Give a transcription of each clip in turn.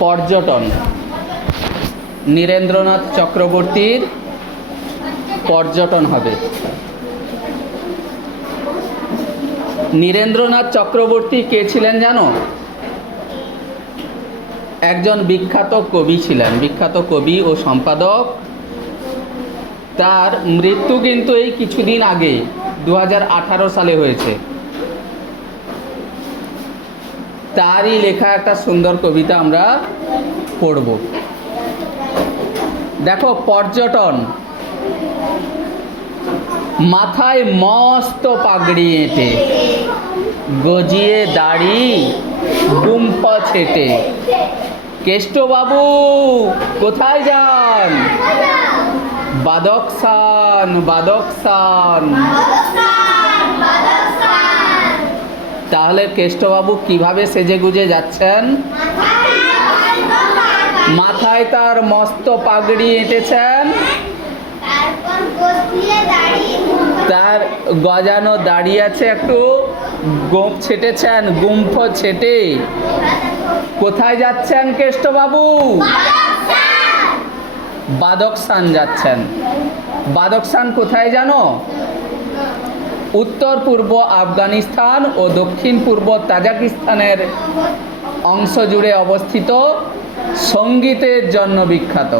পর্যটন, নীরেন্দ্রনাথ চক্রবর্তীর পর্যটন হবে। নীরেন্দ্রনাথ চক্রবর্তী কে ছিলেন জানো? একজন বিখ্যাত কবি ছিলেন, বিখ্যাত কবি ও সম্পাদক। তার মৃত্যু কিন্তু এই কিছুদিন আগে 2018 সালে হয়েছে। তারই লেখা একটা সুন্দর কবিতা আমরা পড়ব। দেখো, পর্যটন, মাথায় মস্ত পাগড়ি এঁটে, গজিয়ে দাড়ি, গুম্ফ ছেটে, কেষ্টবাবু কোথায় যান? বাদকসান, বাদকসান। তাহলে কেষ্টবাবু কিভাবে সেজে গুজে যাচ্ছেন? মাথায় তার মস্ত পাগড়ি এঁটেছেন, তার গজানো দাড়ি আছে, একটু গোঁফ ছেটেছেন, গুম্ফ ছেটে। কোথায় যাচ্ছেন কেষ্টবাবু? বাদকসান যাচ্ছেন। বাদকসান কোথায় জানো? উত্তর পূর্ব আফগানিস্তান ও দক্ষিণ পূর্ব তাজিকিস্তানের অংশ জুড়ে অবস্থিত, সঙ্গীতের জন্য বিখ্যাত।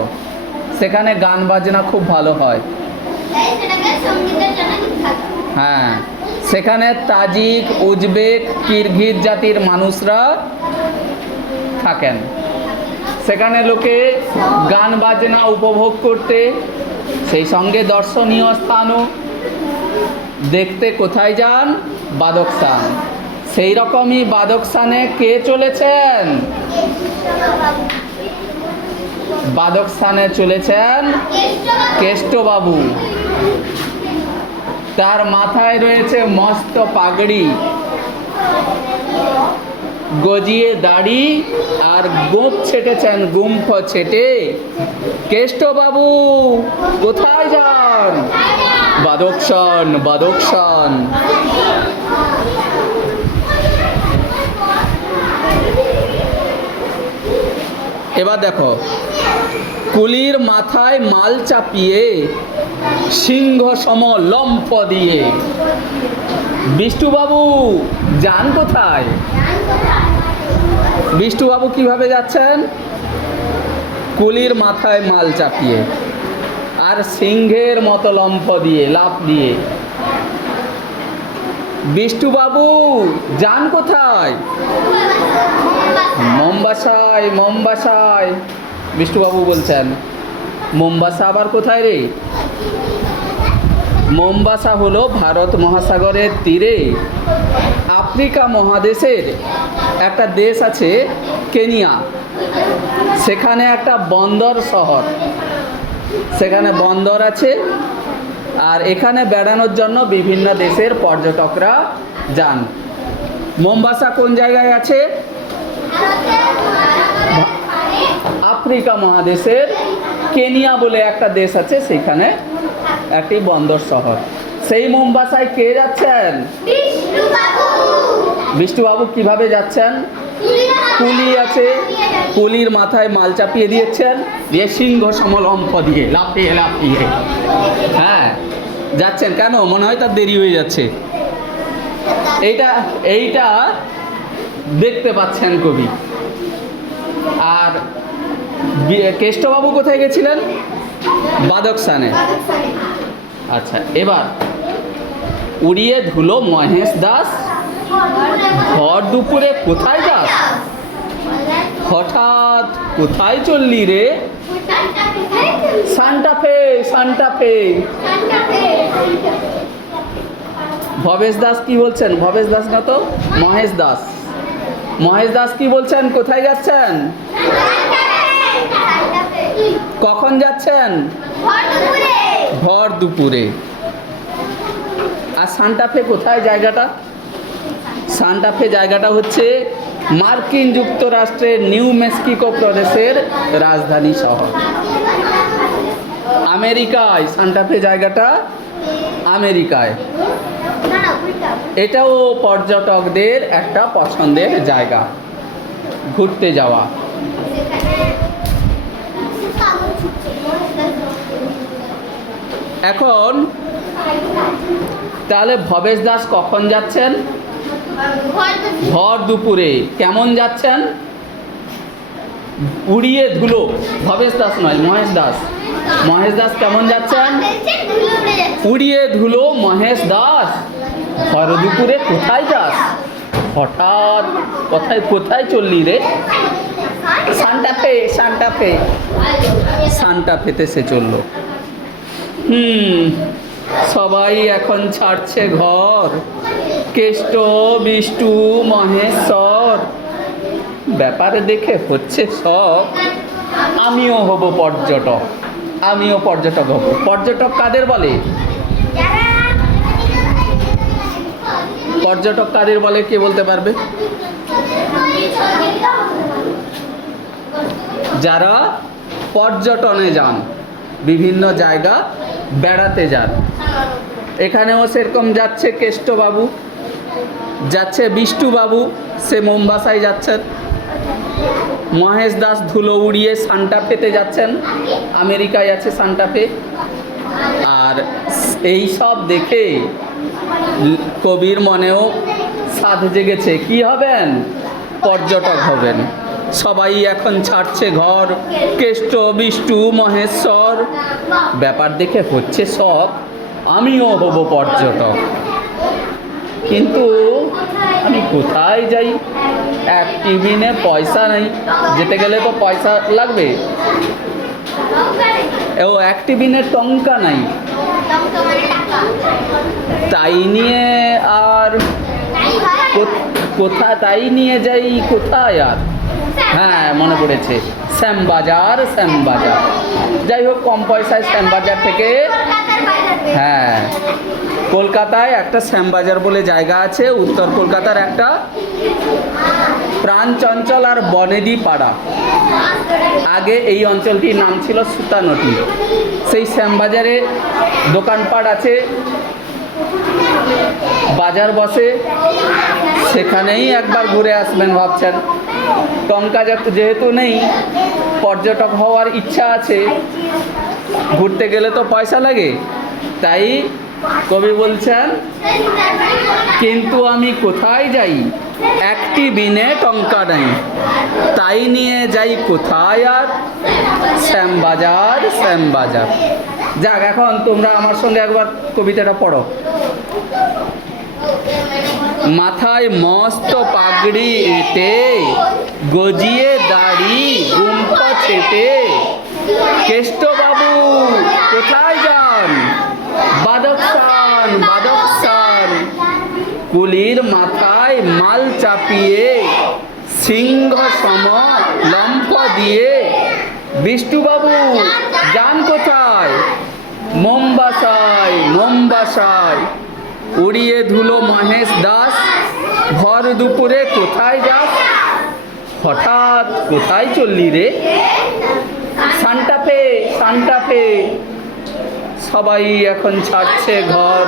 সেখানে গান বাজনা খুব ভালো হয়। হ্যাঁ, সেখানে তাজিক, উজবেক, কিরগিজ জাতির মানুষরা থাকেন। সেখানে লোকে গান বাজনা উপভোগ করতে, সেই সঙ্গে দর্শনীয় স্থানও দেখতে কোথায় যান? বাদকসান। সেই রকমই বাদকসানে কে চলেছেন? বাদকসানে চলেছেন কেষ্টবাবু। তার মাথায় রয়েছে মস্ত পাগড়ি, গজিয়ে দাড়ি আর গোঁফ ছেটেছেন, গুম্ফ ছেটে। কেষ্টবাবু কোথায় যান? বাদকসান, বাদকসান। এবার দেখো, কুলির মাথায় মাল চাপিয়ে, সিংহ সম লম্ফ দিয়ে, বিষ্টুবাবু যান কোথায়? বিষ্টুবাবু কিভাবে যাচ্ছেন? কুলির মাথায় মাল চাপিয়ে আর সিংহের মতো লম্ফ দিয়ে, লাফ দিয়ে। বিষ্টুবাবু যান কোথায়? মোম্বাসায়, মোম্বাসায়। বিষ্টুবাবু বলছেন, মোম্বাসা আবার কোথায় রে? মোম্বাসা হলো ভারত মহাসাগরের তীরে আফ্রিকা মহাদেশের একটা দেশ আছে, কেনিয়া। সেখানে একটা বন্দর শহর, সেখানে বন্দর আছে। আর এখানে বেড়ানোর জন্য বিভিন্ন দেশের পর্যটকরা যান। মোম্বাসা কোন জায়গায় আছে? আফ্রিকা মহাদেশের কেনিয়া বলে একটা দেশ আছে, সেখানে একটি বন্দর শহর। সেই মোম্বাসায় কে যাচ্ছেন? বিষ্টুবাবু কিভাবে যাচ্ছেন? কুলি আছে, কুলির মাথায় মাল চাপিয়ে দিয়েছেন, দিয়ে সিংহ সমলম্ফ দিয়ে লাফিয়ে লাফিয়ে হ্যাঁ যাচ্ছেন। কেন? মনে হয় তার দেরি হয়ে যাচ্ছে। এইটা দেখতে পাচ্ছেন কবি। আর কেষ্টবাবু কোথায় গেছিলেন? বাদকসানে। আচ্ছা, এবার উড়িয়ে ধুলো মহেশ দাস, ভর দুপুরে কোথায় যাস? হঠাৎ কোথায় চললি রে? সান্টাফে, সান্টাফে। ভবেশ দাস কি বলছেন? ভবেশ দাস না তো, মহেশ দাস। মহেশ দাস কি বলছেন? কোথায় যাচ্ছেন? কখন যাচ্ছেন? ভর দুপুরে। আর সান্টাফে কোথায় জায়গাটা? সান্টাফে জায়গাটা হচ্ছে মার্কিন যুক্তরাষ্ট্রের নিউ মেক্সিকো প্রদেশের রাজধানী শহর। আমেরিকায় সান্টাফে জায়গাটা, আমেরিকায়। এটাও পর্যটকদের একটা পছন্দের জায়গা, ঘুরতে যাওয়া। এখন তাহলে ভবেশ দাস কখন যাচ্ছেন? ভর দুপুরে। কেমন যাচ্ছেন? উড়িয়ে ধুলো। ভবেশ দাস নয়, মহেশ দাস। মহেশ দাস কেমন যাচ্ছেন? উড়িয়ে ধুলো মহেশ দাস। ভর দুপুরে কোথায় যাস? হঠাৎ কোথায় কোথায় চললি রে? সান্টাফে, সান্টাফে। সান্টাফেতে সে চলল। সবাই এখন ছাড়ছে ঘর, কেষ্ট বিষ্টু মহেশ্বর। ব্যাপারে দেখে হচ্ছে সব। আমিও হব পর্যটক, আমিও পর্যটক হব। পর্যটক কাদের বলে? পর্যটক কাদের বলে কে বলতে পারবে? যারা পর্যটনে যান, বিভিন্ন জায়গা বেড়াতে যান। এখানেও সেরকম যাচ্ছে কেষ্টবাবু, যাচ্ছে বিষ্টুবাবু, সে মোম্বাসায় যাচ্ছেন। মহেশ দাস ধুলো উড়িয়ে সান্টাফেতে যাচ্ছেন, আমেরিকায় আছে সান্টাফে। আর এই সব দেখে কবির মনেও সাধ জেগেছে, কি হবেন? পর্যটক হবেন। সবাই এখন ছাড়ছে ঘর, কেষ্ট বিষ্টু মহেশ্বর। ব্যাপার দেখে হচ্ছে সব, আমিও হব পর্যটক। কিন্তু আমি কোথায় যাই? এক টিফিনে পয়সা নেই, যেতে গেলে তো পয়সা লাগবে। ও এক টিফিনের টঙ্কা নাই, তাই নিয়ে আর কোথা তাই নিয়ে যাই কোথায় আর? হ্যাঁ মনে পড়েছে, শ্যামবাজার, শ্যামবাজার। যাই হোক, কম পয়সায় শ্যামবাজার থেকে, হ্যাঁ কলকাতায় একটা শ্যামবাজার বলে জায়গা আছে, উত্তর কলকাতার একটা। প্রাণচঞ্চল আর বনেদি পাড়া, আগে এই অঞ্চলটির নাম ছিল সুতানটি। সেই শ্যামবাজারে দোকানপাট আছে, বাজার বসে, সেখানেই একবার ঘুরে আসবেন ভাবছেন। টঙ্কা যেহেতু নেই, পর্যটক হওয়ার ইচ্ছা আছে, ঘুরতে গেলে তো পয়সা লাগে, তাই কবি বলছেন কিন্তু আমি কোথায় যাই? একটি বিনে টঙ্কা নাই, তাই নিয়ে যাই কোথায় আর? শ্যামবাজার, শ্যামবাজার। যাক, এখন তোমরা আমার সঙ্গে একবার কবিতাটা পড়ো। মাথায় মস্ত পাগড়ি এঁটে, গজিয়ে দাড়ি গুম্পা ছেটে, কেষ্টবাবু কোথায় যান? বাদকসান, বাদকসান। কুলির মাথায় মাল চাপিয়ে, সিংহ সম লম্ফ দিয়ে, বিষ্টুবাবু যান কোথায়? মোম্বাসায়, মোম্বাসায়। উড়িয়ে ধুলো মহেশ দাস, ভর দুপুরে কোথায় যাস? হঠাৎ কোথায় চললি রে? সান্টাফে, সান্টাফে। সবাই এখন ছাড়ছে ঘর,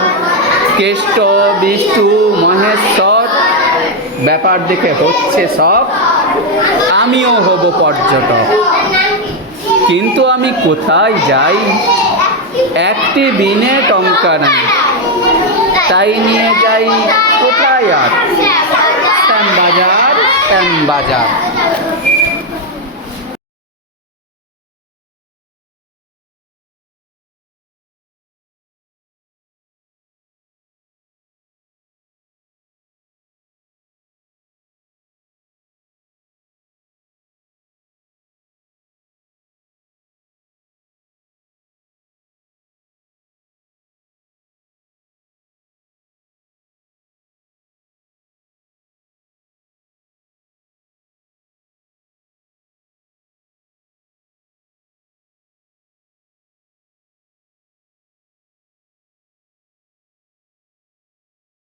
কেষ্ট বিষ্টু মহেশ্বর। ব্যাপার দেখে হচ্ছে সব, আমিও হব পর্যটক। কিন্তু আমি কোথায় যাই? একটি বিনে টঙ্কা নেই, তাই নিয়ে যাই কোথায় আর? শ্যামবাজার, শ্যামবাজার।